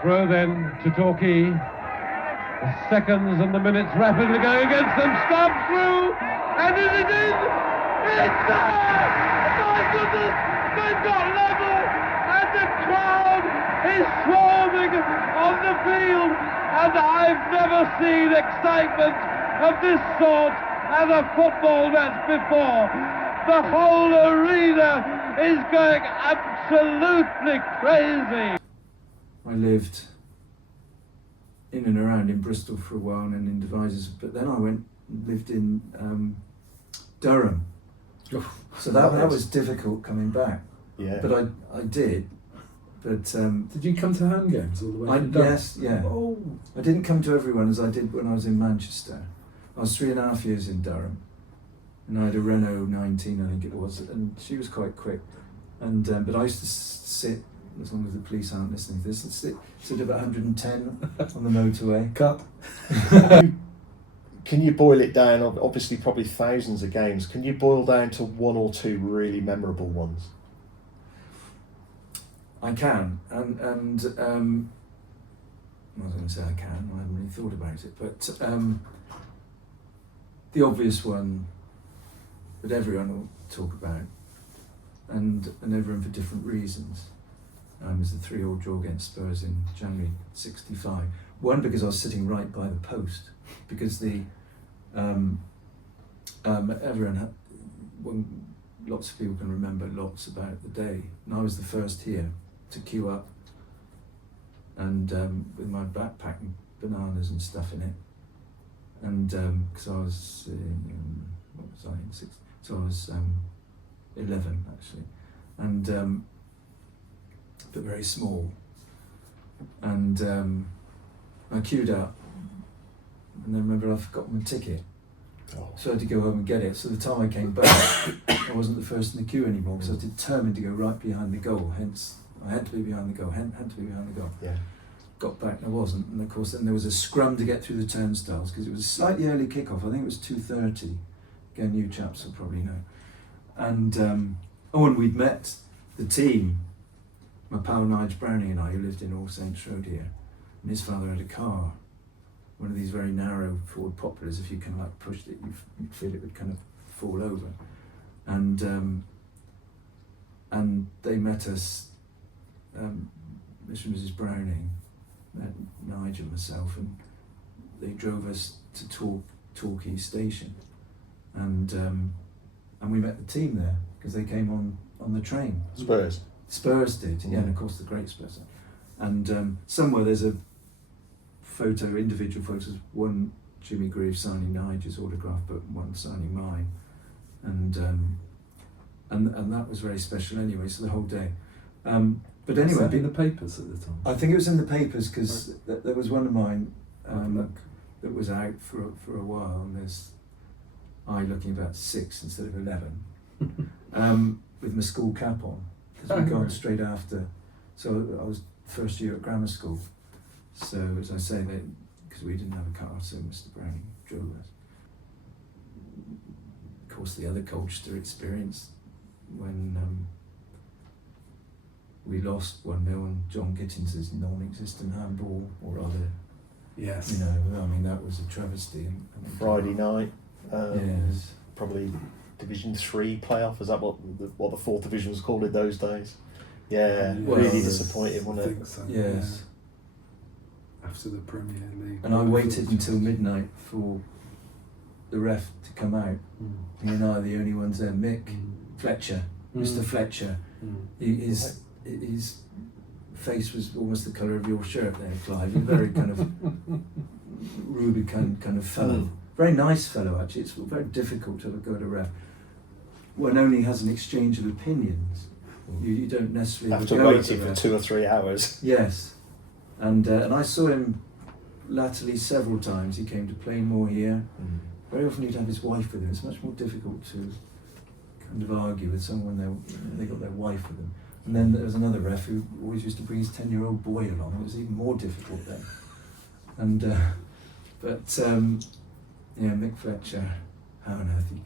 Throw then to Torquay. The seconds and the minutes rapidly going against them. Stubbs through, and is it in? It's there! My goodness, they've got level, and the crowd is swarming on the field, and I've never seen excitement of this sort at a football match before. The whole arena is going absolutely crazy. I lived in and around in Bristol for a while and in Devizes, but then I went and lived in Durham. So that was difficult coming back. Yeah. But I did. But did you come to home games all the way from Durham? Yes, yeah. Oh. I didn't come to everyone as I did when I was in Manchester. I was 3.5 years in Durham, and I had a Renault 19, I think it was, and she was quite quick. And but I used to sit, as long as the police aren't listening to this, and sit about 110 on the motorway. Cut. Can you boil it down? Obviously, probably thousands of games. Can you boil down to one or two really memorable ones? I can, and I was going to say I can. I haven't really thought about it, but the obvious one that everyone will talk about, and everyone for different reasons, is the 3-3 draw against Spurs in January '65. One, because I was sitting right by the post, because lots of people can remember lots about the day, and I was the first here to queue up, and with my backpack and bananas and stuff in it, and because I was what was I in 6? So I was 11 actually, and but very small, and I queued up, and then remember I forgot my ticket. So I had to go home and get it. So the time I came back, I wasn't the first in the queue anymore, because I was determined to go right behind the goal. Hence, I had to be behind the goal. Had to be behind the goal. Yeah. Got back and I wasn't, and of course then there was a scrum to get through the turnstiles, because it was a slightly early kick-off. I think it was 2:30. Again, you chaps will probably know. And and we'd met the team. My pal Nigel Browning and I, who lived in All Saints Road here, and his father had a car, one of these very narrow Ford Populars. If you kind of like pushed it, you'd feel it would kind of fall over. And they met us, Mr. and Mrs. Browning, met Nigel and myself, and they drove us to Torquay Station, and we met the team there, because they came on the train. Spurs did, yeah, and of course the great Spurs. And somewhere there's a photo, individual photos, one Jimmy Greaves signing Nigel's autograph, but one signing mine, and that was very special anyway. So the whole day. But anyway, was that in the papers at the time? I think it was in the papers, because there was one of mine that was out for a while, and there's I looking about 6 instead of 11, with my school cap on, because we'd gone straight after. So I was first year at grammar school. So as I say, because we didn't have a car, so Mr. Browning drove us. Of course, the other Colchester experience, when we lost 1-0 and John Gittins' non-existent handball, or rather, yes, I mean, that was a travesty. Friday night, yes, probably Division 3 playoff. Is that what the 4th division was called in those days? Yeah, really disappointed, wasn't it? I think so, yes. Yeah. After the Premier League. And I waited until midnight for the ref to come out. You and I are the only ones there. Mick Fletcher, Mr. Fletcher, his face was almost the colour of your shirt there, Clive. He's a very kind of rubicund kind of fellow. Very nice fellow, actually. It's very difficult to go at a ref. One only has an exchange of opinions. You don't necessarily after waiting for 2 or 3 hours. Yes, and I saw him latterly several times. He came to Plainmoor here. Very often he'd have his wife with him. It's much more difficult to kind of argue with someone when they got their wife with them. And then there was another ref who always used to bring his 10-year-old boy along. It was even more difficult then. And Mick Fletcher, how on earth he